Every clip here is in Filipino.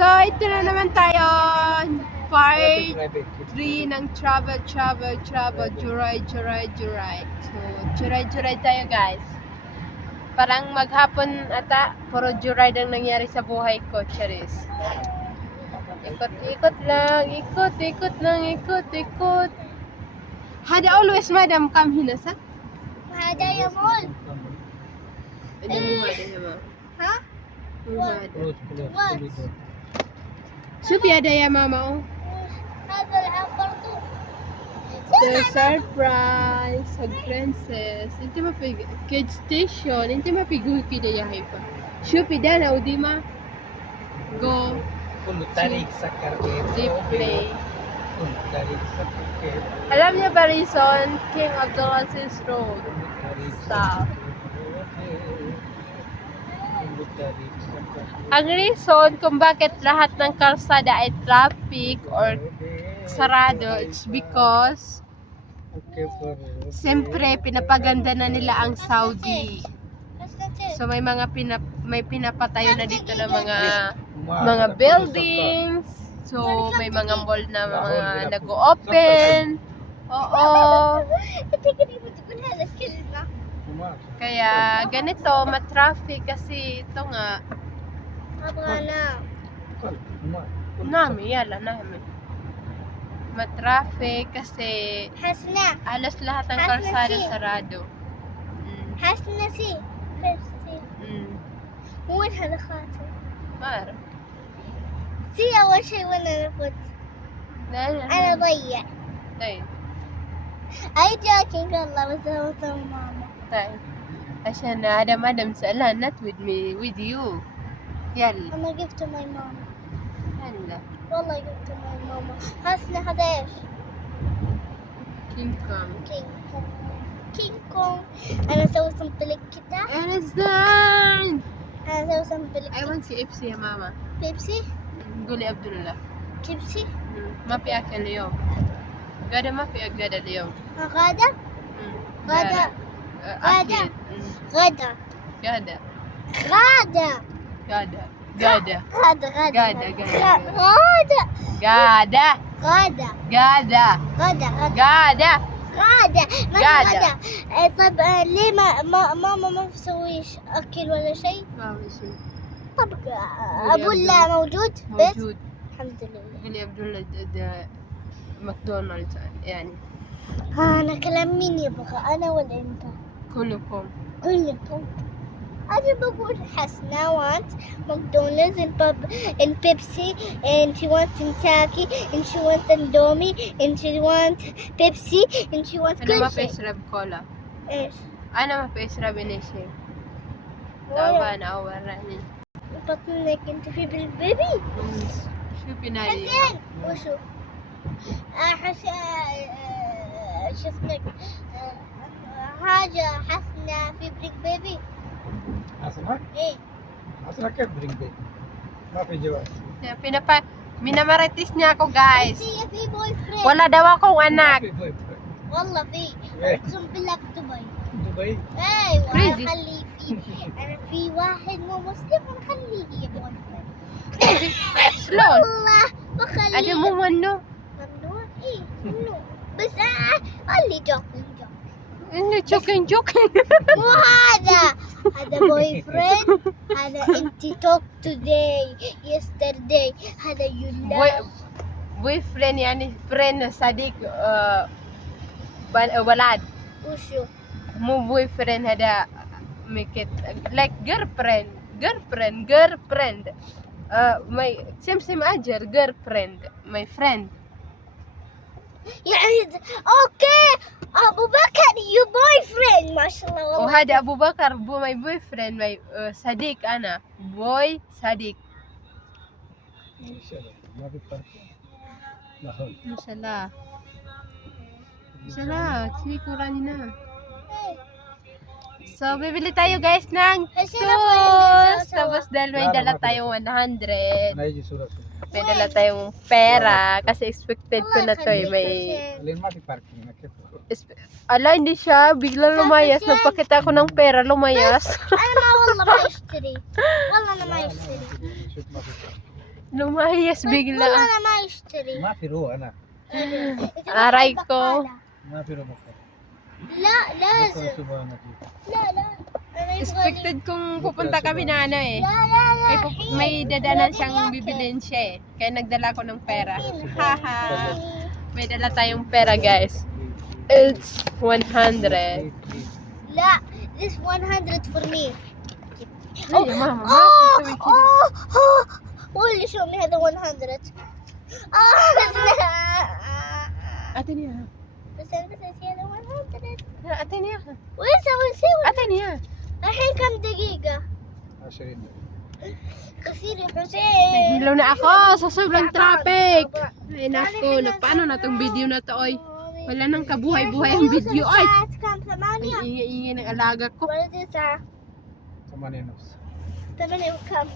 So, ito na naman tayo. Part 3 ng travel, Juray. So, Juray tayo guys. Parang maghapon ata, puro Juray ang nangyari sa buhay ko, Charis. Ikot lang. Hada always madam come hinasa? هذا يا مول. Hindi mo hada mo. ها؟ What? Supi ada ya mama. هذا العب برضو. The surprise of princess. Inte ma fi kid station. Inte ma fi gupi da ya haifa. Shupi da na udima. Go. كل طريق سكر Zip play. كل طريق سكر Alam niya ba reason? King Abdulaziz Road. Stop. Ang reason kung bakit lahat ng kalsada ay traffic or sarado, it's because siyempre pinapaganda na nila ang Saudi. So may mga pinapatayo na dito na mga buildings. So may mga mall na mga nag-open. Oo. Kaya ganito, ma-traffic kasi ito nga. Nami. Ma-traffic kasi حسنا halos lahat ng kalsada sarado. حسنا سي وين هذا خاتم؟ Mar. سي أول شيء وين نفوت؟ أنا ضيع. Tay. أي جاكين والله بس هو ماما. Tay. عشان Adam سألها not with me, with you. يلا. أنا جبت ماي ماما. يلا. والله جبت ماي ماما. حسنا هذا إيش؟ King Kong. كينج كونغ. أنا أسوي سمبلك كده. Ernestine! أنا أسوي سمبلك. I want KFC يا ماما. بيبسي. قولي عبد الله. كيبسي. ما في أكل اليوم. غدا ما في أكل اليوم. غدا. غدا. غدا. غدا. غدا. غدا. غدا. غدا. غدا. غدا. غدا. غدا. غدا. غدا. غدا. غدا. غدا. غدا. غدا. طب ليه ماما ما تسويش أكل ولا شيء؟ ما في شيء. طب أبو الله موجود؟ بس موجود. الحمد لله. قولي عبد الله ماكدونالدز يعني. أنا كلام مين يبغى أنا ولا أنت؟ كلكم. كلكم. أنا بقول حسنا want McDonald's and Pepsi and she wants Kentucky and she wants Indomie and she wants Pepsi and she wants أنا ما كل في شيء. أشرب كولا. إيش؟ أنا ما في أشرب أي شيء. ولا تعبانة أو وراني. بطنك أنت في بالبيبي؟ شو بنادي؟ حسين وشو؟ شو اسمك؟ حاجة حسنا في بريك بيبي؟ حسنا؟ إيه؟ حسنا كيف برينج بيت؟ ما في جواز. Minamaritis niya ako guys. هي في بوي فريند. Wala daw akong ما anak. في بوي فريند. والله في. إيه. اقسم بالله في دبي. دبي؟ ايوه Crazy. انا اخليه انا في واحد مو مسلم ونخليه هي بوي فريند. Slow. والله بخليه. Ada mo ano? ممنوع؟ ايه ممنوع. بس خلي جوكين. Hindi, joking. مو هذا بوي فريند. هذا انت توك today yesterday. هذا you love. Boyfriend yani friend sadik walad. وشو؟ Mo boyfriend hada make it like girlfriend. My same ajar girlfriend, my friend. يعني اوكي ابو بكر يو بوي فريند ما شاء الله والله. وهذا أبو بكر my boyfriend my صديق أنا boy صديق. ما في فرق. لا خالص. Mashallah, sige kurangin na. So, bibili tayo guys ng tools. Tapos dahil may dala tayong 100. أنا يجي صورة. May dala tayong pera. Kasi expected ko na to eh. May... لين ما في باركينج كيف؟ Ala, hindi siya. Bigla lumayas. Nagpakita ko ng pera, lumayas. انا ما والله ما يشتري. والله انا ما يشتري. شوف ما في باركينج. Lumayas والله bigla. أنا ما يشتري. ما في روح انا. Aray ko. ما في روح بكره. لا بكره لازم. الصبح انا فيه. لا لا أنا يبغى Expected kung pupunta kami na ano eh. لا لا لا May, الحين. may dadanan siyang ولدي bibilin siya eh. Kaya nagdala ko ng pera. الحين. Haha. May dala tayong pera guys. It's 100. لا this 100 for me. Ay, mama. قول لي شو من هذا 100. Ate niya. بس أنا بس هذا 100. Ate niya. وين سوي Ate niya. الحين كم دقيقة؟ 20 كثير يا حسين. Nahilo na ako sa sobrang traffic. Ay naku, paano na tong video na to oy? Wala nang kabuhay-buhay ang video oy. الساعة كم؟ Ang 8. ingay-ingay ng alaga ko. ولا 9. 8 ونص 8 وكم؟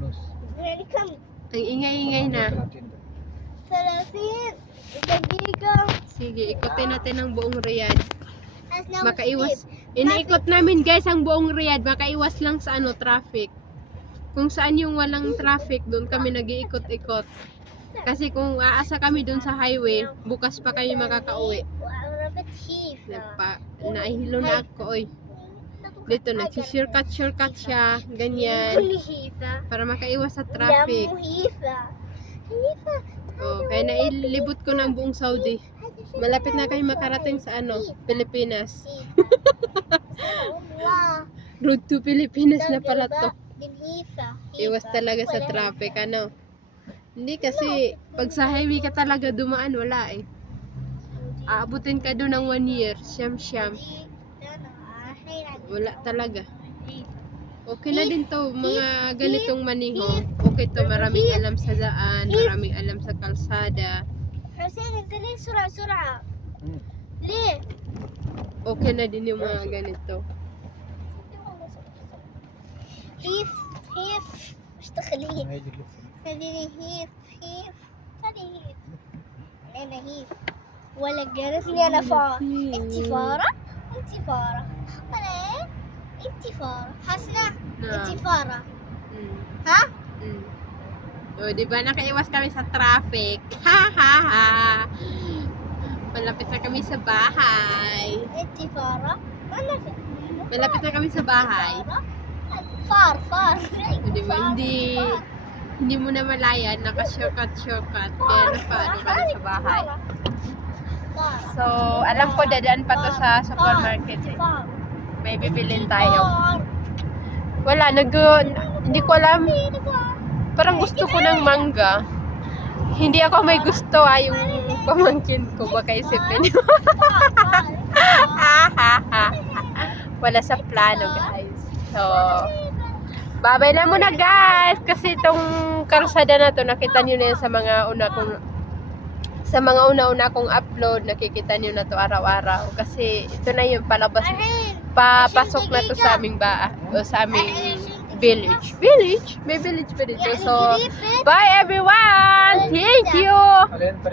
ونص يعني كم؟ Ang ingay-ingay na. 30 دقيقة. Sige, ikutin natin ang buong Riyadh. Has no Makaiwas. sleep. Iniikot namin guys ang buong Riyadh. Makaiwas lang sa ano, traffic. Kung saan yung walang traffic, doon kami nag-iikot-ikot. Kasi kung aasa kami doon sa highway, bukas pa kami makakauwi. وعربت هيفا. Nahilo na ako oy. Dito, nag-shortcut siya. Ganyan. كل هيفا. Para makaiwas sa traffic. لا مو هيفا. هيفا. Oh, kaya nailibot ko ng buong Saudi. Malapit na kayo makarating sa ano, Pilipinas. والله. Road to Pilipinas na pala to. من هيفا. Iwas talaga sa traffic, ano. Hindi kasi, pag sa highway ka talaga dumaan, wala eh. Aabutin ka doon ng 1 year, siyam-siyam. Wala talaga. Okay na din to, mga ganitong maniho. Okay to, maraming alam sa daan, maraming alam sa kalsada. حسين انت ليه سرعة ليه؟ Okay na din yung mga ganito. هيف هيف اشتغل هيف هيجي اللف. خليني هيف هيف خلي هيف انا هيف ولا جالسني انا فار انت فارة انت فارة انا ايه انت فارة حسنة انت فارة Mm. ها Mm. O, di ba nakaiwas kami sa traffic? Ha ha ha. Malapit na kami sa bahay. انت فارة انا Malapit na kami sa bahay. فار فار O, di ba hindi mo na malayan, naka-shortcut. Kaya napaano kami sa bahay. So, alam ko dadaan pa to sa supermarket eh. May bibilin tayo. Wala, hindi ko alam. Parang gusto ko ng mangga. Hindi ako may gusto yung pamangkin ko. Baka isipin. Wala sa plano guys. So, babay na muna guys. Kasi itong kalsada na to, nakita nyo na yan sa mga una kong upload. Nakikita nyo na to araw-araw. Kasi ito na yung palabas. Papasok na to sa aming sa aming village. May village pa dito. So, bye everyone! Thank you! Alin pa